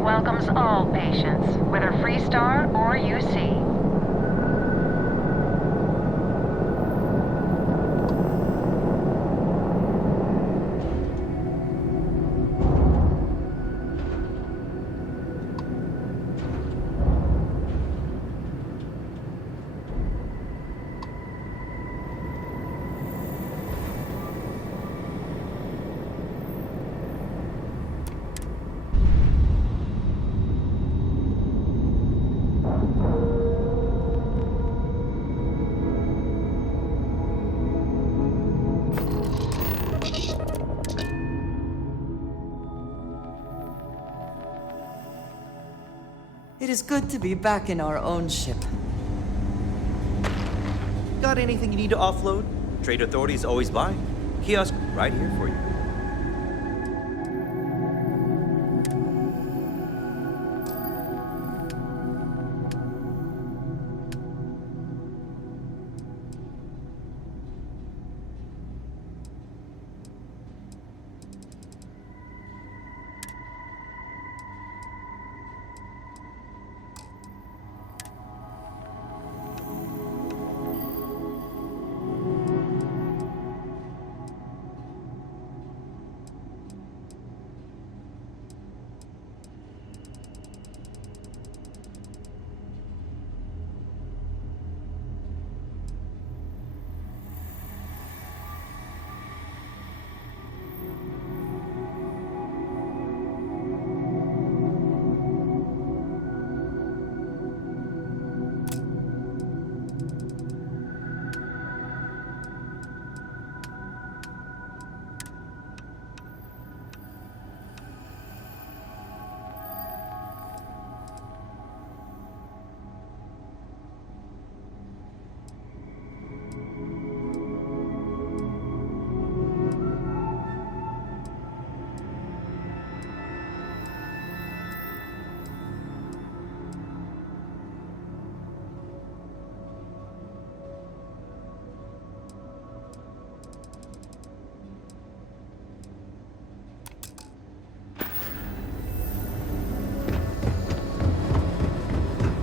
welcomes all patients, whether Freestar or UC. It is good to be back in our own ship. Got anything you need to offload? Trade Authority is always buying. Kiosk right here for you.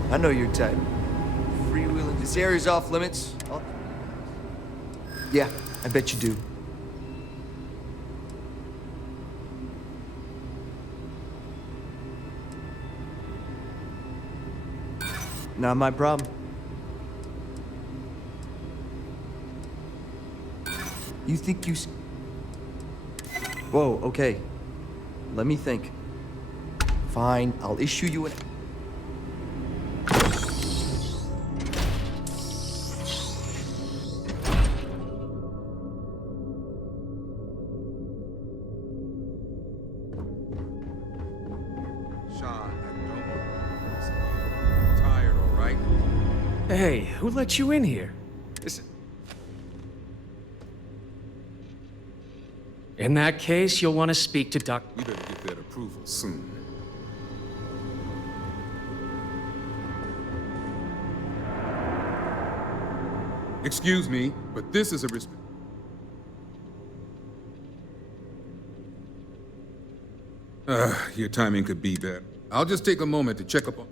I know your type. Freewheeling. This area's off limits. Yeah, I bet you do. Not my problem. You think you... Whoa, okay. Let me think. Fine, I'll issue you an... Hey, who let you in here? Listen. In that case, you'll want to speak to Doc. We better get that approval soon. Excuse me, but this is a your timing could be better. I'll just take a moment to check up on...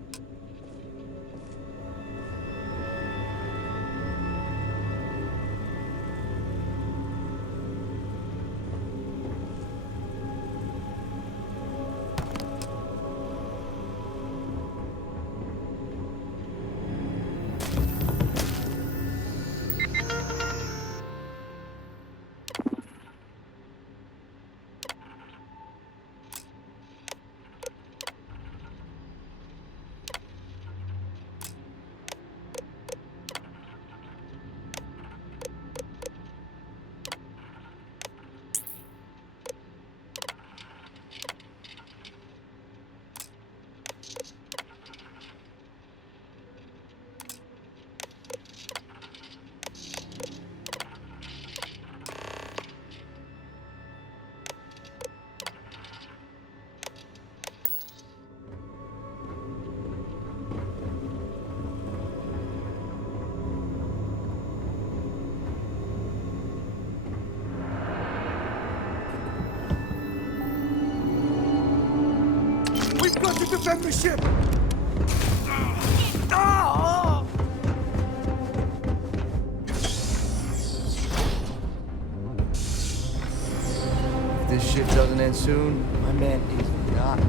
to defend the ship! If this shit doesn't end soon, my man is not.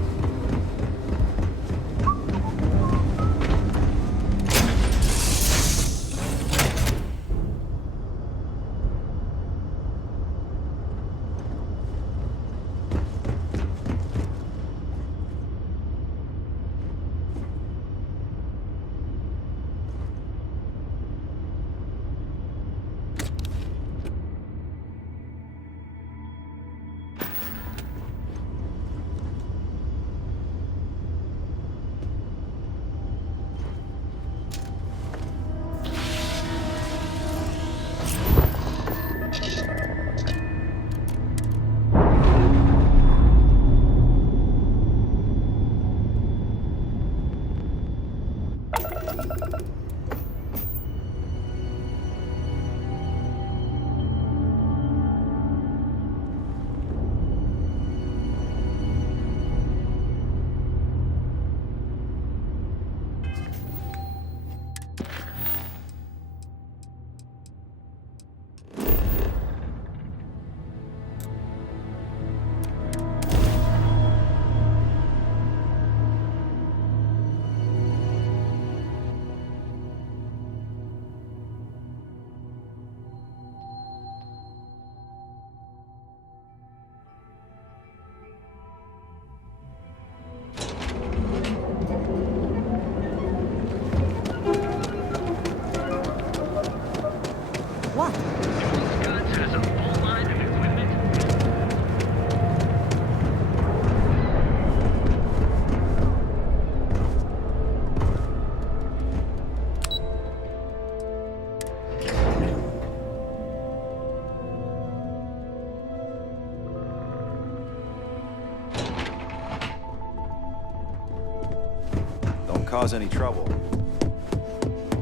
Cause any trouble.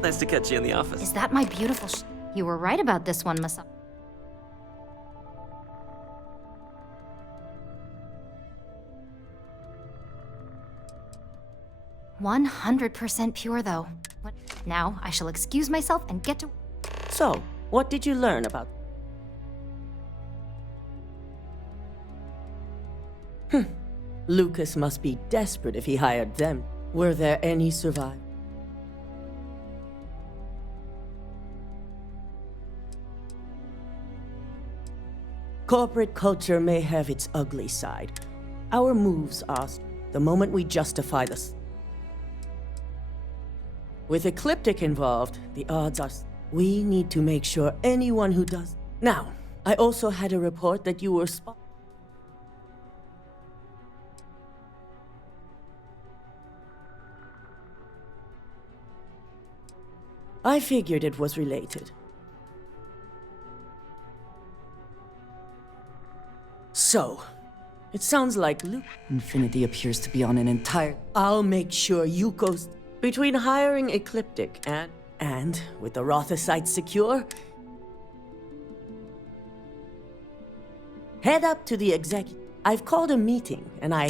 Nice to catch you in the office. Is that my beautiful You were right about this one, Masa. 100% pure, though. Now, I shall excuse myself and get to... So, what did you learn about... Lucas must be desperate if he hired them. Were there any survivors? Corporate culture may have its ugly side. Our moves are the moment we justify this. With Ecliptic involved, the odds are... We need to make sure anyone who does... Now, I also had a report that you were I figured it was related. So, it sounds like Infinity appears to be on an entire... I'll make sure Yuko's... Between hiring Ecliptic and with the Rothosite secure, head up to the executive. I've called a meeting and I...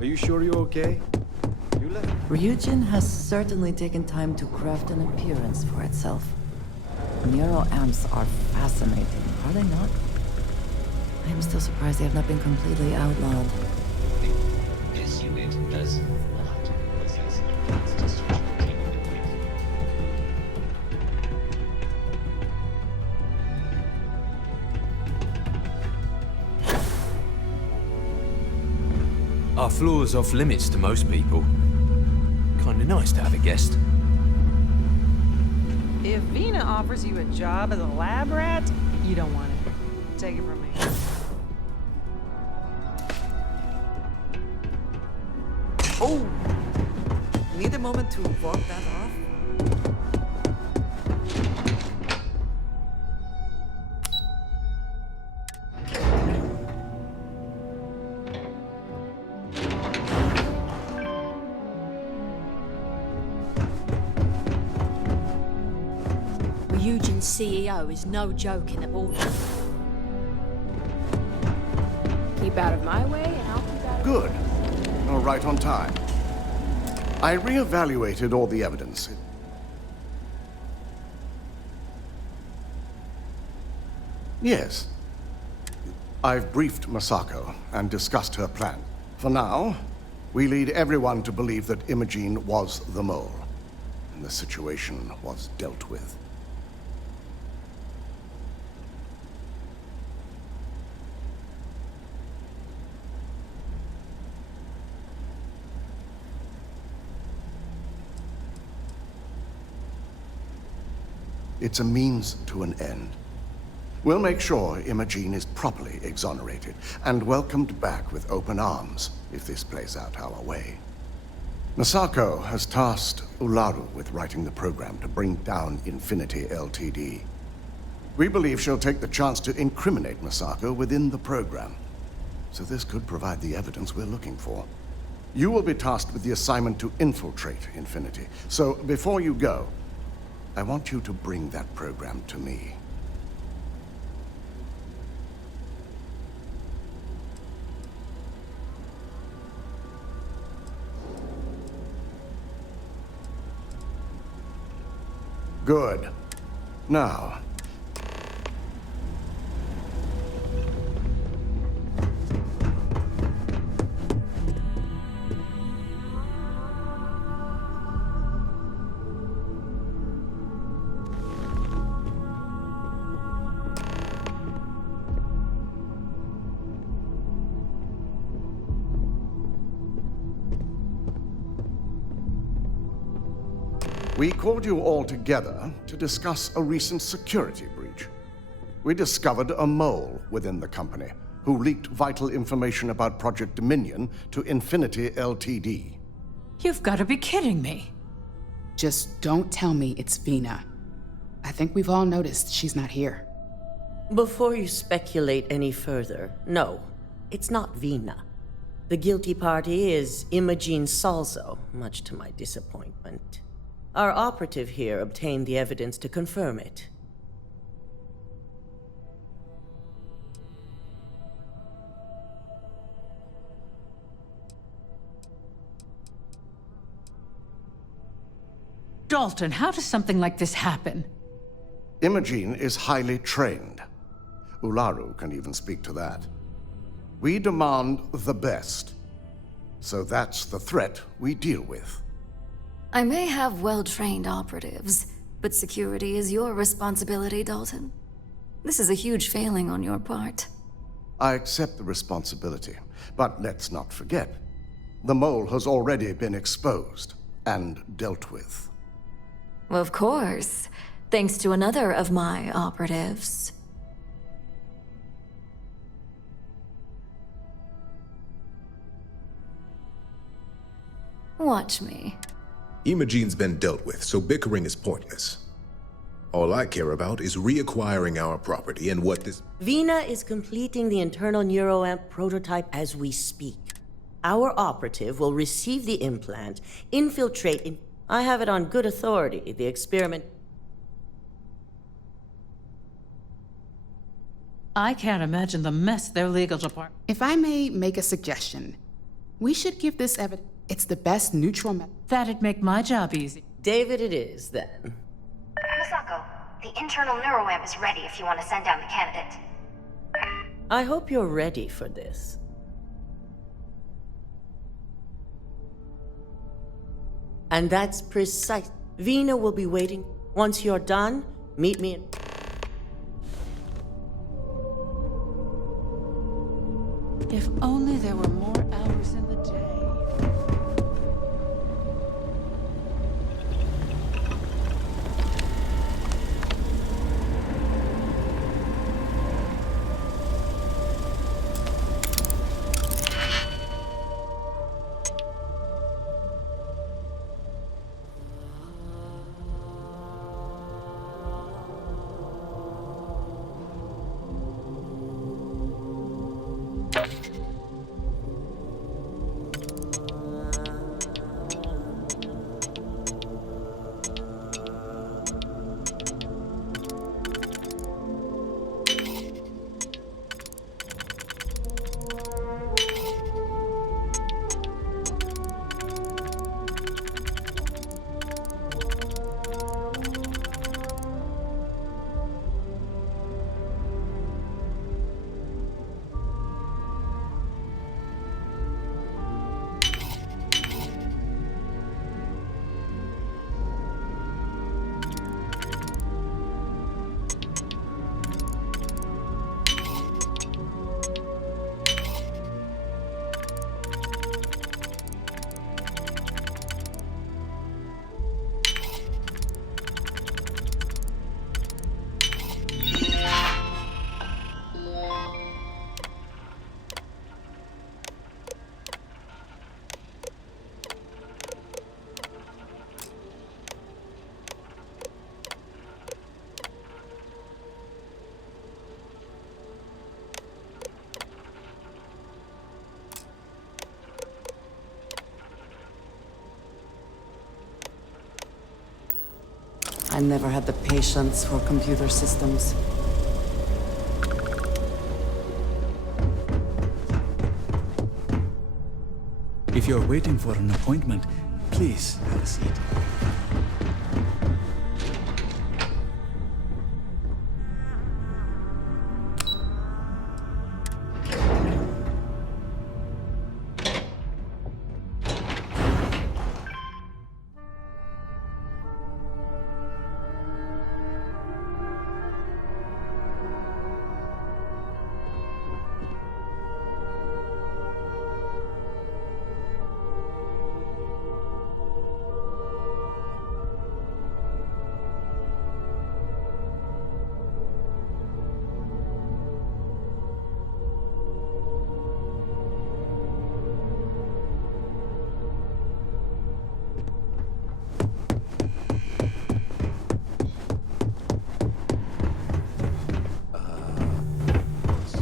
Are you sure you're okay? You left. Ryujin has certainly taken time to craft an appearance for itself. Neural amps are fascinating, are they not? I am still surprised they have not been completely outlawed. This unit does not possess advanced destruction capabilities. Our floor's off limits to most people. Kinda nice to have a guest. If Vina offers you a job as a lab rat, you don't want it. Take it from me. Oh! Need a moment to walk that off? Mugen's CEO is no joke in the ballroom. Keep out of my way, and I'll keep out of... Good. You're right on time. I re-evaluated all the evidence. Yes. I've briefed Masako and discussed her plan. For now, we lead everyone to believe that Imogene was the mole, and the situation was dealt with. It's a means to an end. We'll make sure Imogene is properly exonerated and welcomed back with open arms if this plays out our way. Masako has tasked Ularu with writing the program to bring down Infinity Ltd. We believe she'll take the chance to incriminate Masako within the program, so this could provide the evidence we're looking for. You will be tasked with the assignment to infiltrate Infinity, so before you go, I want you to bring that program to me. Good. Now, we called you all together to discuss a recent security breach. We discovered a mole within the company who leaked vital information about Project Dominion to Infinity Ltd. You've got to be kidding me. Just don't tell me it's Vina. I think we've all noticed she's not here. Before you speculate any further, no, it's not Vina. The guilty party is Imogene Salzo, much to my disappointment. Our operative here obtained the evidence to confirm it. Dalton, how does something like this happen? Imogene is highly trained. Ularu can even speak to that. We demand the best. So that's the threat we deal with. I may have well-trained operatives, but security is your responsibility, Dalton. This is a huge failing on your part. I accept the responsibility, but let's not forget, the mole has already been exposed and dealt with. Of course, thanks to another of my operatives. Watch me. Imogene's been dealt with, so bickering is pointless. All I care about is reacquiring our property and what this... Vina is completing the internal neuroamp prototype as we speak. Our operative will receive the implant, infiltrate in... I have it on good authority, the experiment... I can't imagine the mess their legal department... If I may make a suggestion, we should give this evidence... It's the best neutral method. That'd make my job easy. David it is, then. Masako, the internal neuroamp is ready if you want to send down the candidate. I hope you're ready for this. And that's precise. Vina will be waiting. Once you're done, meet me in... If only there were more hours in the day. I never had the patience for computer systems. If you're waiting for an appointment, please have a seat.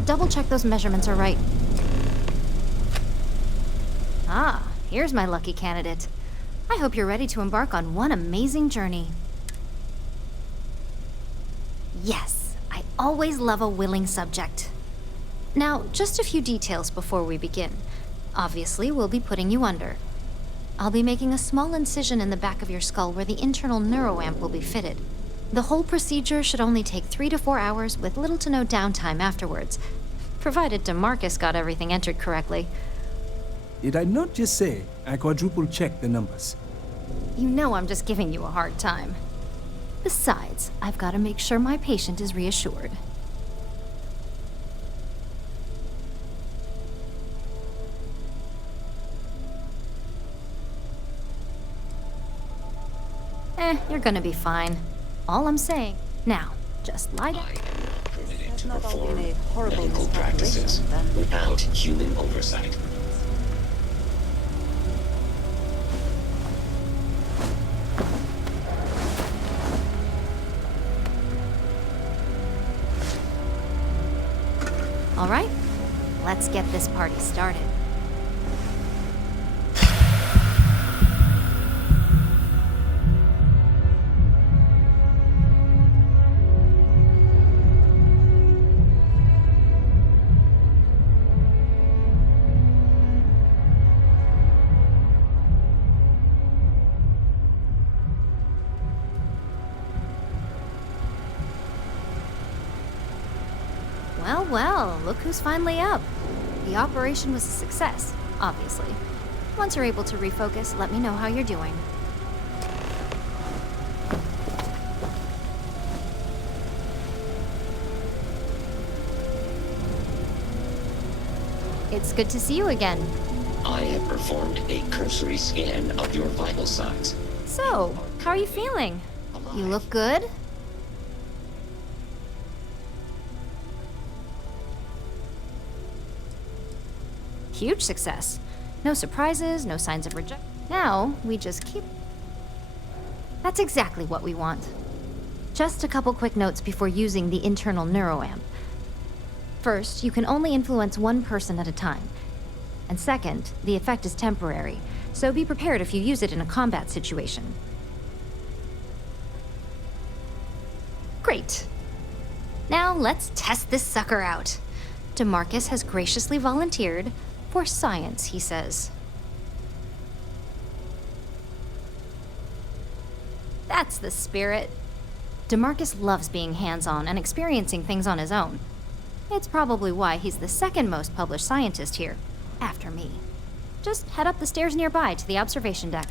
Double check those measurements are right. Ah, here's my lucky candidate. I hope you're ready to embark on one amazing journey. Yes, I always love a willing subject. Now, just a few details before we begin. Obviously, we'll be putting you under. I'll be making a small incision in the back of your skull where the internal neuroamp will be fitted. The whole procedure should only take 3 to 4 hours with little to no downtime afterwards, provided DeMarcus got everything entered correctly. Did I not just say I quadruple-checked the numbers? You know I'm just giving you a hard time. Besides, I've got to make sure my patient is reassured. You're gonna be fine. All I'm saying. Now, just lie down. Permitted to perform medical practices without human oversight. All right, let's get this party started. Well, look who's finally up. The operation was a success, obviously. Once you're able to refocus, let me know how you're doing. It's good to see you again. I have performed a cursory scan of your vital signs. So, how are you feeling? You look good? Huge success. No surprises, no signs of rejection. Now, we just keep... That's exactly what we want. Just a couple quick notes before using the internal neuroamp. First, you can only influence one person at a time. And second, the effect is temporary, so be prepared if you use it in a combat situation. Great. Now, let's test this sucker out. DeMarcus has graciously volunteered for science, he says. That's the spirit. DeMarcus loves being hands-on and experiencing things on his own. It's probably why he's the second most published scientist here, after me. Just head up the stairs nearby to the observation deck.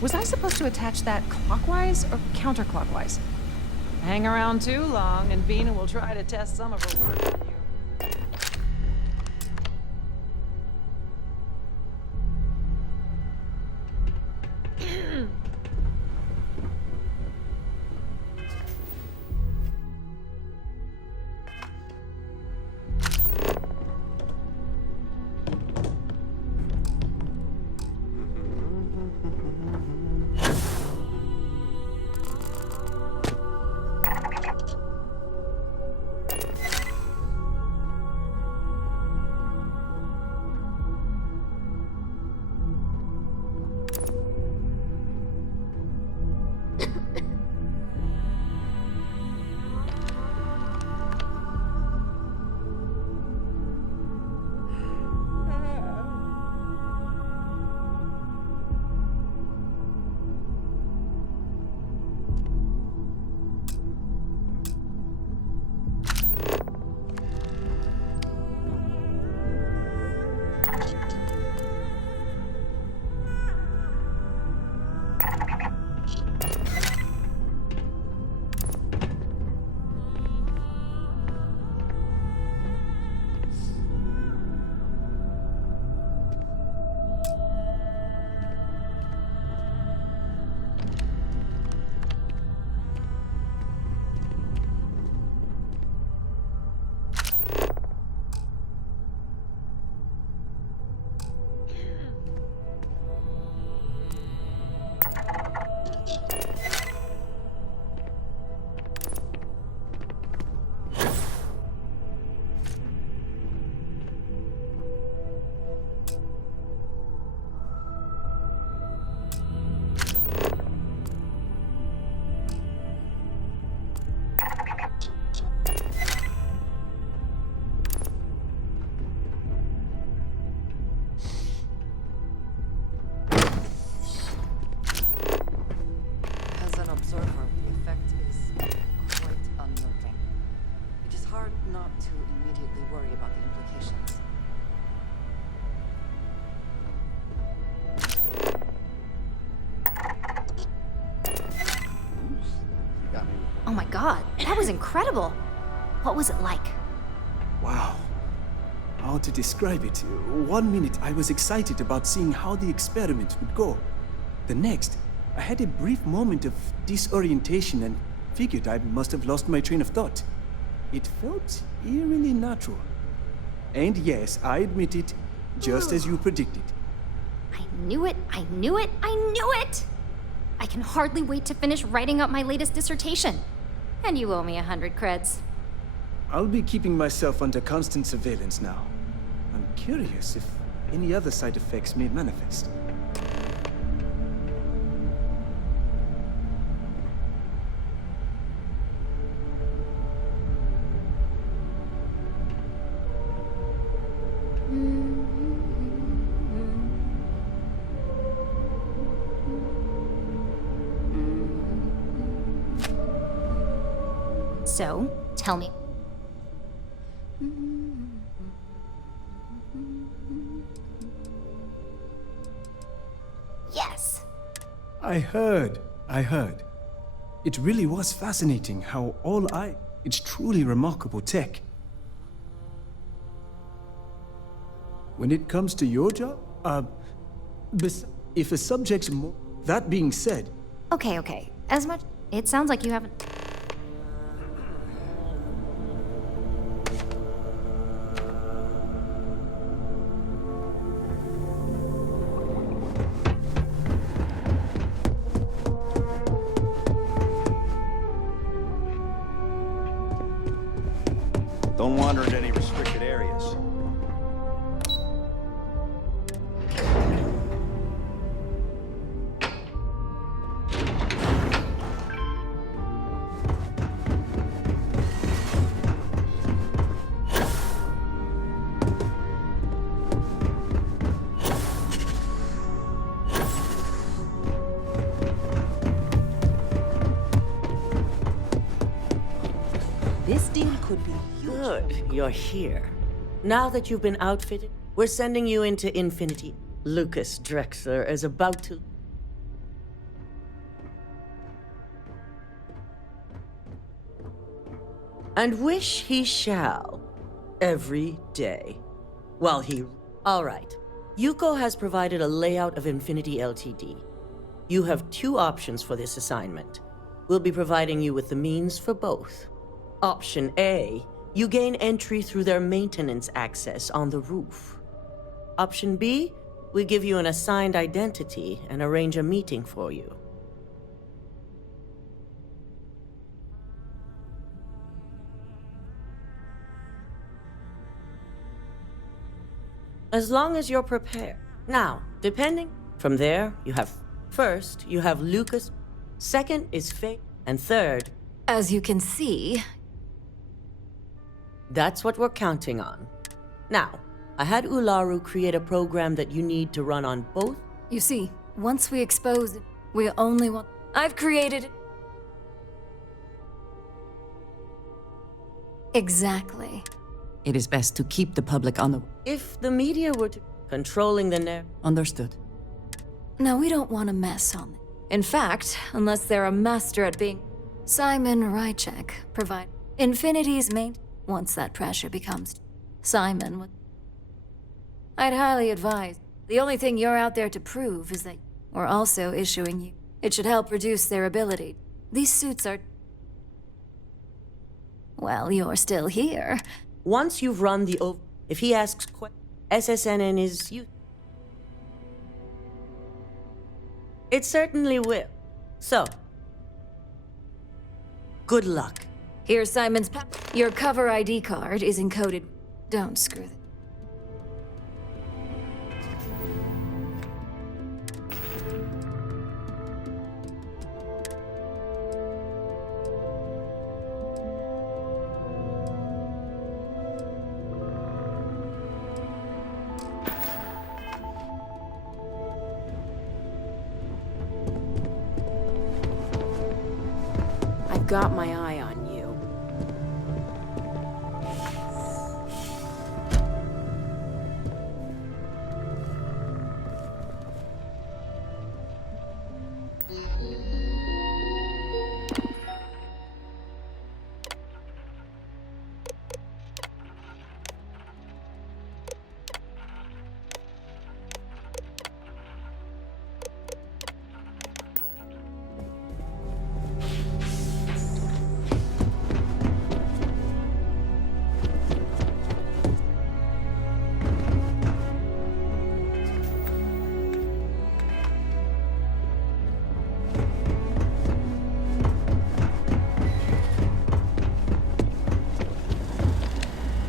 Was I supposed to attach that clockwise or counterclockwise? Hang around too long, and Vina will try to test some of her work on you. Oh my god, that was incredible. What was it like? Wow. How to describe it? 1 minute I was excited about seeing how the experiment would go. The next, I had a brief moment of disorientation and figured I must have lost my train of thought. It felt eerily natural. And yes, I admit it, just as you predicted. I knew it, I knew it, I knew it! I can hardly wait to finish writing up my latest dissertation. And you owe me 100 creds. I'll be keeping myself under constant surveillance now. I'm curious if any other side effects may manifest. So, tell me. Yes! I heard. It really was fascinating how it's truly remarkable tech. When it comes to your job, if a subject's more... That being said... Okay. As much... It sounds like you haven't... Don't wander into any restricted areas. This deal could be good. You're here. Now that you've been outfitted, we're sending you into Infinity. Lucas Drexler is about to... And wish he shall. Every day. While he... Alright. Yuko has provided a layout of Infinity Ltd. You have two options for this assignment. We'll be providing you with the means for both. Option A, you gain entry through their maintenance access on the roof. Option B, we give you an assigned identity and arrange a meeting for you. As long as you're prepared. Now, depending... From there, you have... First, you have Lucas. Second is Faye. And third... As you can see... That's what we're counting on. Now, I had Ularu create a program that you need to run on both... You see, once we expose it, we only want... I've created it. Exactly. It is best to keep the public on the... If the media were to... Controlling the narrative... Understood. No, we don't want a mess on it. In fact, unless they're a master at being... Simon Rychek provide... Infinity's main... Once that pressure becomes... Simon would... I'd highly advise. The only thing you're out there to prove is that we're also issuing you. It should help reduce their ability. These suits are... Well, you're still here. Once you've run the... If he asks SSNN is you... It certainly will. So... Good luck. Here's Simon's Your cover ID card is encoded. Don't screw it. I've got my eye on you.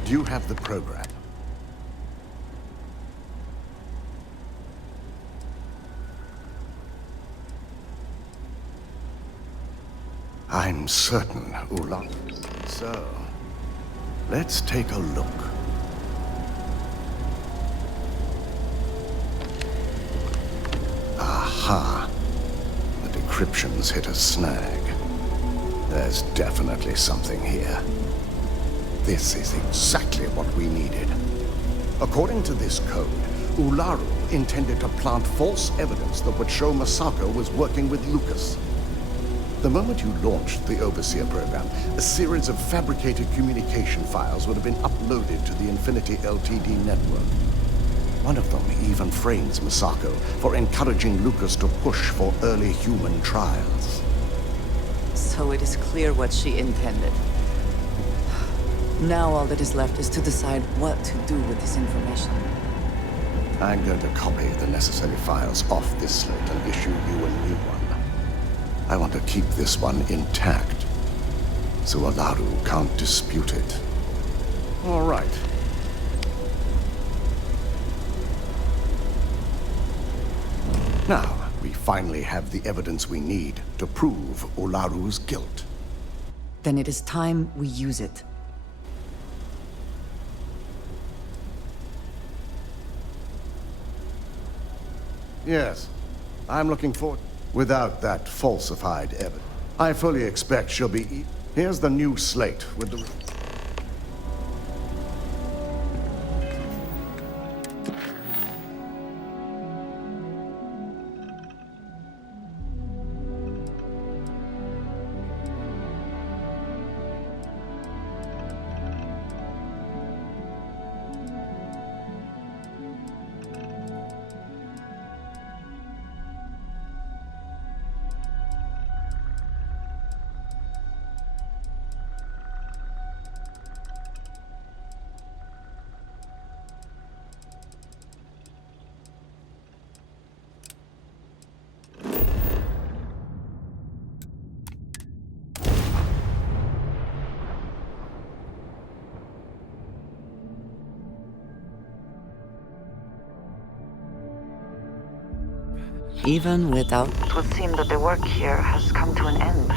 Do you have the program? I'm certain, Ulan. So, let's take a look. Aha! The decryption's hit a snag. There's definitely something here. This is exactly what we needed. According to this code, Ularu intended to plant false evidence that would show Masako was working with Lucas. The moment you launched the Overseer program, a series of fabricated communication files would have been uploaded to the Infinity Ltd network. One of them even frames Masako for encouraging Lucas to push for early human trials. So it is clear what she intended. Now all that is left is to decide what to do with this information. I'm going to copy the necessary files off this slate and issue you a new one. I want to keep this one intact, so Ularu can't dispute it. All right. Now, we finally have the evidence we need to prove Ularu's guilt. Then it is time we use it. Yes, I'm looking forward. Without that falsified evidence, I fully expect she'll be... Here's the new slate with the... Even without... It would seem that the work here has come to an end.